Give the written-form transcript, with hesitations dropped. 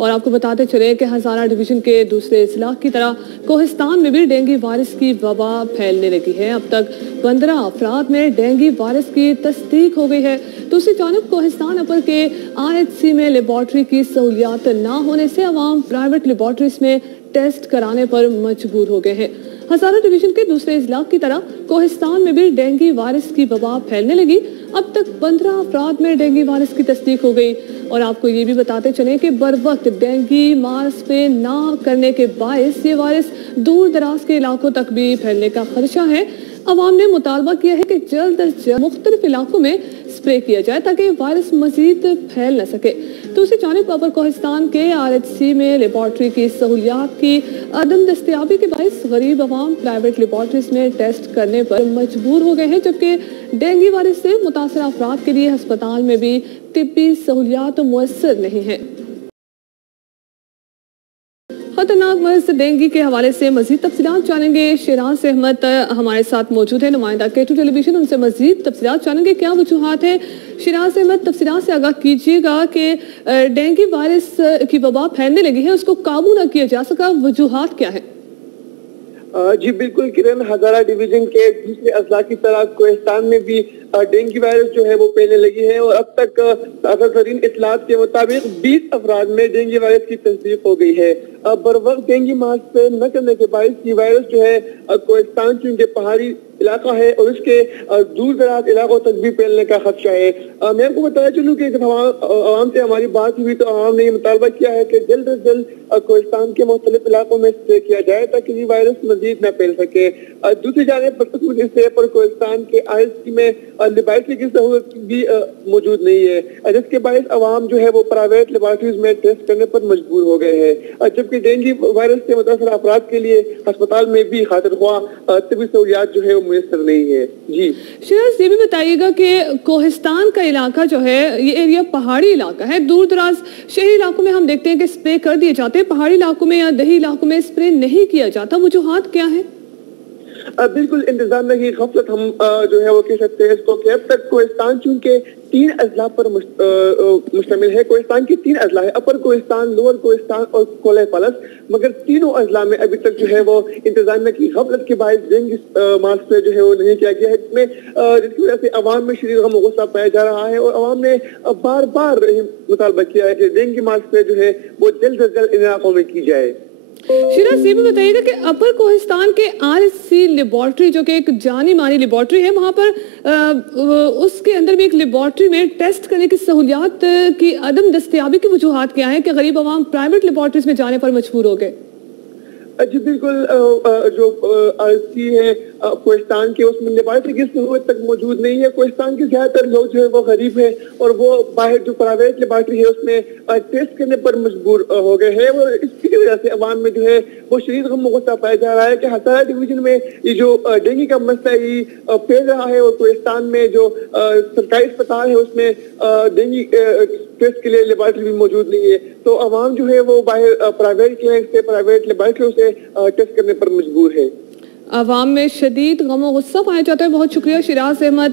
और आपको बताते चले कि हजारा डिवीजन के दूसरे इजला की तरह कोहिस्तान में भी डेंगू वायरस की वबा फैलने लगी है। अब तक 15 अफराद में डेंगू वायरस की तस्दीक हो गई है। दूसरी जानब कोहिस्तान अपर के RHC में लेबॉर्ट्री की सहूलियात न होने से अवाम प्राइवेट लेबॉर्ट्रीज में टेस्ट कराने पर मजबूर हो गए हैं। हजारा डिवीजन के दूसरे इजला की तरह कोहिस्तान में भी डेंगू वायरस की वबा फैलने लगी। अब तक 15 अफराद में डेंगू वायरस की तस्दीक हो गई। और आपको ये भी बताते चले कि बर वक्त डेंगू मास्क पे ना करने के बायस ये वायरस दूर दराज के इलाकों तक भी फैलने का खदशा है। अवाम ने मुतालबा किया है कि जल्द अज जल्द मुख्तलिफ इलाकों में स्प्रे किया जाए ताकि वायरस मजीद फैल न सके। दूसरी जानिब अपर कोहिस्तान के RHC में लेबॉर्ट्री की सहूलियात की अदम दस्तियाबी के बायस गरीब अवाम प्राइवेट लेबॉर्ट्रीज में टेस्ट करने पर मजबूर हो गए हैं, जबकि डेंगू वायरस से मुतासर अफराद के लिए अस्पताल में भी तिब्बी सहूलियात मुयस्सर नहीं है। खतरनाक मर्ज डेंगू के हवाले से मजीद तफसीलात जानेंगे। शिराज अहमद हमारे साथ मौजूद है, नुमाइंदा K2 टेलीविजन, उनसे मजीद तफसीलात जानेंगे क्या वजूहात है। शिराज अहमद, तफसीलात से आगाह कीजिएगा कि डेंगू वायरस की वबा फैलने लगी है, उसको काबू न किया जा सका, वजूहात क्या है? जी बिल्कुल किरण, हजारा डिवीजन के दूसरे अजला की तरह कोहिस्तान में भी डेंगू वायरस जो है वो फैलने लगी है और अब तक ताज़ा तरीन इतलात के मुताबिक 20 अफराद में डेंगू वायरस की तस्दीक हो गई है। बर वक्त डेंगू मास्क पे न करने के बायस ये वायरस जो है कोहिस्तान चूंकि पहाड़ी इलाका है और उसके दूर दराज इलाकों तक भी फैलने का खदशा है। मैं आपको बताया चलूँ कि जब आवाम से हमारी बात हुई तो आवाम ने ये मुतालबा किया है कि जल्द अज जल्द कोहिस्तान के मुख्तलिफ इलाकों में स्प्रे किया जाए ताकि ये वायरस मजीद न फैल सके। दूसरी जानिब पर कोहिस्तान के RHC में लेबॉर्ट्री की सहूलत भी मौजूद नहीं है, जिसके बायस अवाम जो है वो प्राइवेट लेबॉर्ट्रीज में टेस्ट करने पर मजबूर हो गए हैं, जबकि डेंगू वायरस से मुतासर अफराद के लिए अस्पताल में भी खातिर ख्वाह तबी सहूलियात जो है वो मुयस्सर नहीं है। जी शिराज, ये भी बताइएगा कि कोहिस्तान का इलाका जो है ये एरिया पहाड़ी इलाका है, दूर दराज शहरी इलाकों में हम देखते हैं कि स्प्रे कर दिए जाते हैं, पहाड़ी इलाकों में या दही इलाकों में स्प्रे नहीं किया जाता, वजूहात क्या है? बिल्कुल इंतजाम की गफलत हम जो है वो कह सकते हैं इसको कि अब तक कोहिस्तान चूंकि 3 अजला पर मुश्तमिल है। कोहिस्तान के 3 अजला है, अपर कोहिस्तान, लोअर कोहिस्तान और कोले फलस, मगर तीनों अजला में अभी तक जो है वो इंतजामिया की गफलत के बायस डेंगू मास्क जो है वो नहीं किया गया है, जिसकी वजह से अवाम में शदीद गम गुस्सा पाया जा रहा है और अवाम ने बार बार मुतालबा किया है कि डेंगू मास्क जो है वो जल्द अज जल्द इन इलाकों में की जाए। शिराज, ये भी बताइएगा कि अपर कोहिस्तान के RHC लेबॉर्ट्री जो कि एक जानी मानी लेबॉर्ट्री है, वहां पर उसके अंदर भी एक लेबॉर्ट्री में टेस्ट करने की सहूलियात की अदम दस्तियाबी की वजूहात क्या है कि गरीब अवाम प्राइवेट लेबॉर्ट्रीज में जाने पर मजबूर हो गए? जी बिल्कुल, जो RHC है कोहिस्तान के, उसमें लेबॉर्ट्री की सहूलत तक मौजूद नहीं है। कोहिस्तान के ज्यादातर लोग जो है वो गरीब है और वो बाहर जो प्राइवेट लेबॉर्ट्री है उसमें टेस्ट करने पर मजबूर हो गए हैं और इसकी वजह से अवाम में जो है वो शदीद गम गुस्सा पाया जा रहा है कि हजारा डिवीजन में ये जो डेंगू का मसला ही फैल रहा है और कोहिस्तान में जो सरकारी अस्पताल है उसमें डेंगू टेस्ट के लिए लेबॉर्ट्री भी मौजूद नहीं है, तो अवाम जो है वो बाहर प्राइवेट क्लिनिक से, प्राइवेट लेबॉर्ट्रियों से टेस्ट करने पर मजबूर है। अवाम में शदीद गम गुस्सा पाया जाता है। बहुत शुक्रिया शिराज अहमद।